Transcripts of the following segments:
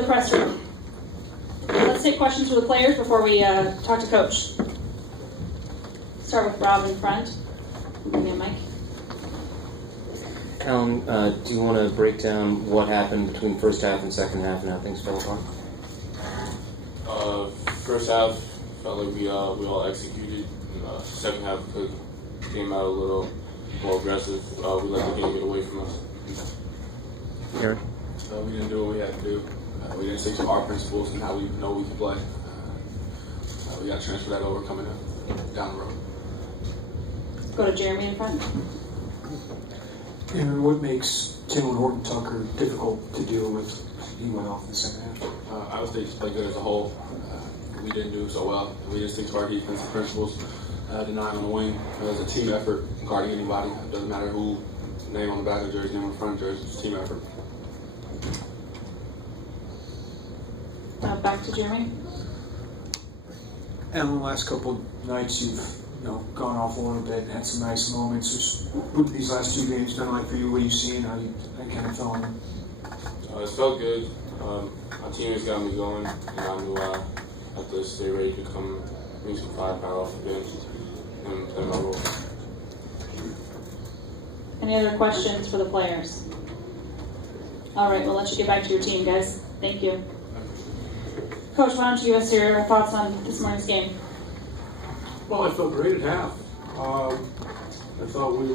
the press room. Let's take questions from the players before we talk to Coach. Start with Rob in front. Give me a mic. Alan, do you want to break down what happened between first half and second half and how things fell apart? First half felt like we all executed. Second half came out a little more aggressive. We let the game get away from us. Aaron? We didn't do what we had to do. We didn't stick to our principles and how we know we can play. We got to transfer that over coming down the road. Go to Jeremy in front. And what makes Tim and Horton Tucker difficult to deal with? He went off in the second half. I would say just play good as a whole. We didn't do so well. We didn't stick to our defensive principles. Denying on the wing. It was a team effort, guarding anybody. It doesn't matter who, name on the back of the jersey, name on the front of the jersey. It's a team effort. Back to Jeremy. And the last couple of nights you've gone off a little bit and had some nice moments. What have these last 2 games been like for you? What are you seeing? How kind of feeling? It felt good. My teammates got me going, and I knew I had to stay ready to come bring some firepower off the bench and play my role. Any other questions for the players? All right, we'll let you get back to your team, guys. Thank you. Coach, why don't you give us your thoughts on this morning's game? Well, I felt great at half. I thought we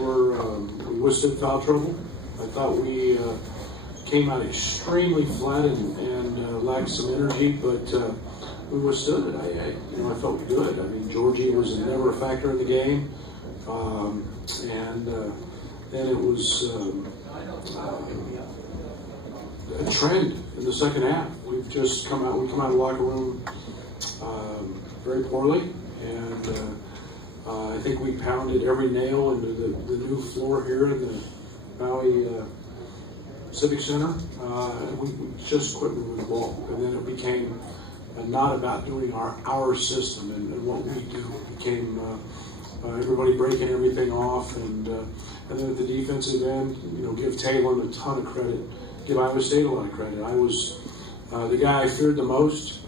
withstood foul trouble. I thought we came out extremely flat and lacked some energy, but we withstood it. I felt good. I mean, Georgie was never a factor in the game, and then it was a trend in the second half. We've just come out. We come out of the locker room very poorly, and I think we pounded every nail into the new floor here in the Maui Civic Center. And we just quit moving the ball, and then it became not about doing our system and what we do. It became everybody breaking everything off, and then at the defensive end, give Taylor a ton of credit, give Iowa State a lot of credit. I was the guy I feared the most.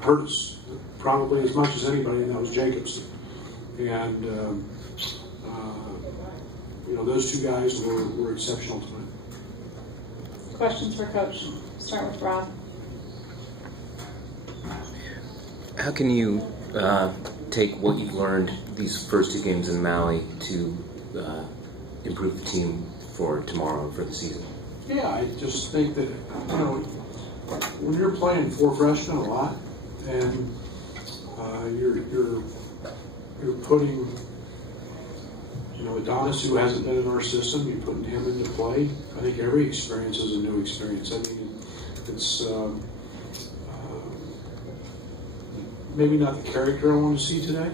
Hurt us probably as much as anybody, and that was Jacobson. And those 2 guys were exceptional tonight. Questions for Coach? Start with Rob. How can you take what you've learned these first 2 games in Maui to improve the team for tomorrow and for the season? Yeah, I just think that, when you're playing 4 freshmen a lot, and you're putting, Adonis, who hasn't been in our system, you're putting him into play. I think every experience is a new experience. I mean, it's maybe not the character I want to see today,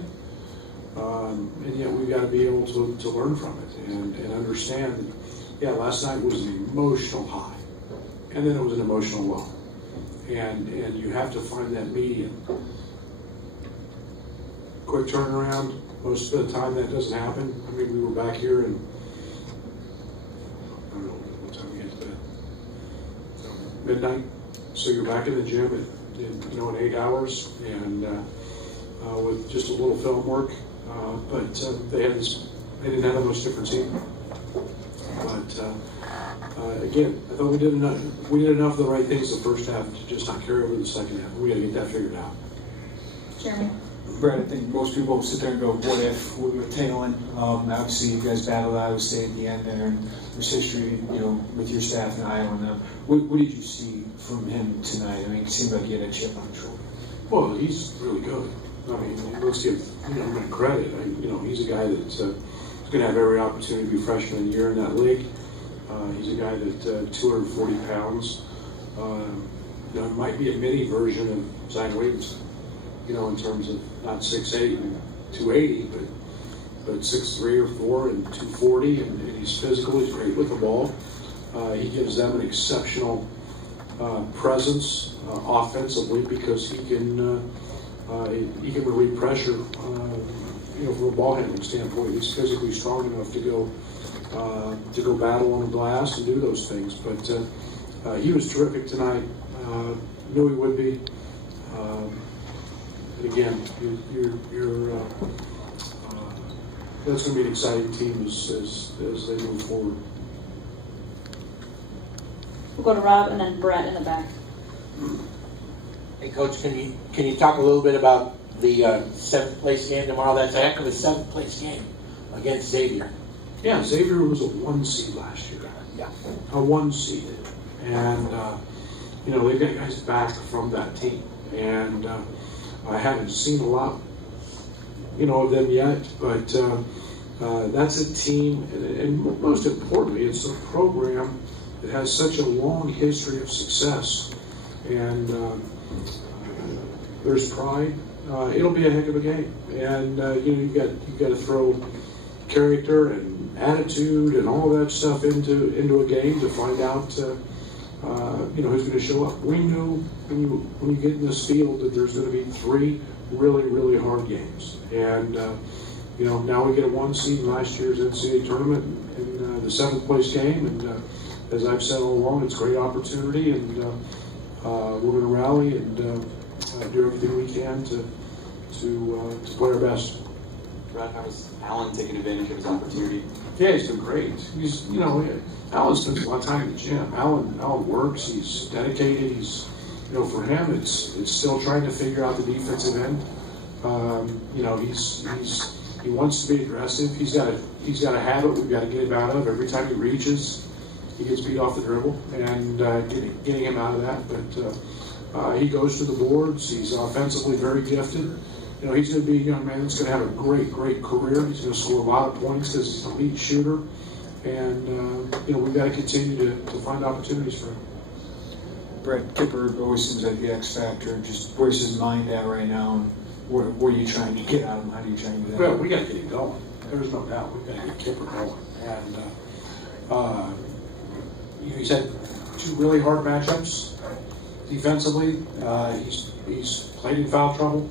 and yet we've got to be able to learn from it and understand that, yeah, last night was an emotional high, and then it was an emotional low. And you have to find that median. Quick turnaround. Most of the time that doesn't happen. I mean, we were back here and I don't know what time we get to bed. Midnight. So you're back in the gym in 8 hours and with just a little film work. But they didn't have the most different team. But again, I thought we did enough. We did enough of the right things the first half to just not carry over the second half. We got to get that figured out. Jeremy. Brad, I think most people sit there and go, what if, with Taylor? Obviously, you guys battled Iowa State at the end there, and there's history, with your staff in Iowa and them. What did you see from him tonight? I mean, it seemed like he had a chip on his shoulder. Well, he's really good. I mean, let's give him credit. He's a guy that's going to have every opportunity to be freshman of the year in that league. He's a guy that 240 pounds. Might be a mini version of Zion Williamson. In terms of not 6'8" and 280, but 6'3" or 4 and 240, and he's physical. He's great with the ball. He gives them an exceptional presence offensively because he can relieve pressure. From a ball handling standpoint, he's physically strong enough to go battle on the glass and do those things. But he was terrific tonight. Knew he would be. And again, that's going to be an exciting team as they move forward. We'll go to Rob and then Brett in the back. Hey, Coach, can you talk a little bit about the 7th place game tomorrow? That's a heck of a 7th place game against Xavier. Yeah, Xavier was a 1 seed last year. Yeah. A 1 seed. And, they got guys back from that team. And I haven't seen a lot, of them yet. But that's a team, and most importantly, it's a program that has such a long history of success. And there's pride. It'll be a heck of a game. And, you got to throw character and attitude and all that stuff into a game to find out who's going to show up. We knew when you get in this field that there's going to be 3 really, really hard games. And now we get a 1 seed in last year's NCAA tournament in the 7th place game. And as I've said all along, it's a great opportunity, and we're going to rally and do everything we can to play our best. Brad, how was Alan taking advantage of his opportunity? Yeah, he's been great. He's, Alan spends a lot of time in the gym. Alan works. He's dedicated. He's, for him, it's still trying to figure out the defensive end. He wants to be aggressive. He's got a habit we've got to get him out of. Every time he reaches, he gets beat off the dribble, and getting him out of that. But he goes to the boards. He's offensively very gifted. He's going to be a young man that's going to have a great, great career. He's going to score a lot of points because he's an elite shooter. And, we've got to continue to find opportunities for him. Brett, Kipper always seems like the X factor. Just where's his mind at right now? And where are you trying to get out of him? How do you try to get out? Well, we got to get him going. There's no doubt. We've got to get Kipper going. And he's had 2 really hard matchups defensively. He's played in foul trouble.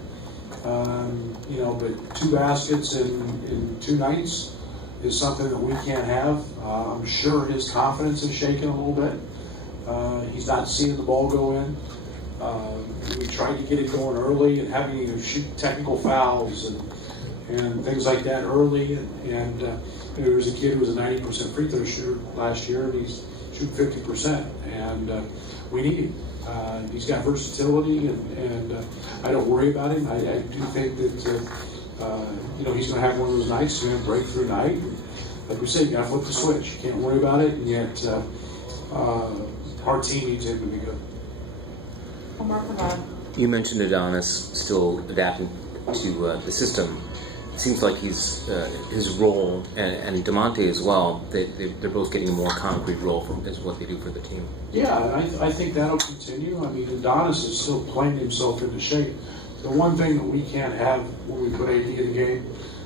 But 2 baskets in 2 nights is something that we can't have. I'm sure his confidence is shaking a little bit. He's not seeing the ball go in. We tried to get it going early and having him shoot technical fouls and things like that early. And there was a kid who was a 90% free throw shooter last year, and he's shooting 50%. And we need him. He's got versatility, and I don't worry about him. I do think that he's going to have one of those nights. He's going to break through night. And like we said, you got to flip the switch. You can't worry about it, and yet our team needs him to be good. One more from Bob. You mentioned Adonis still adapting to the system. It seems like he's his role, and DeMonte as well, they're both getting a more concrete role is what they do for the team. Yeah, and I think that'll continue. I mean, Adonis is still playing himself into shape. The one thing that we can't have when we put AD in the game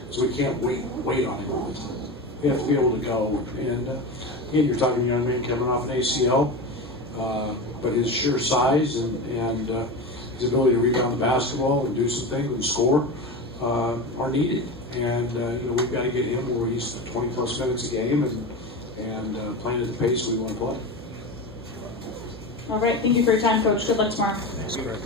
is we can't wait on him all the time. We have to be able to go. And again, you're talking young man coming off an ACL, but his sheer size and his ability to rebound the basketball and do some things and score are needed. And we've got to get him where he's 20+ minutes a game and playing at the pace we want to play. All right, thank you for your time, Coach. Good luck tomorrow. Thanks, Greg.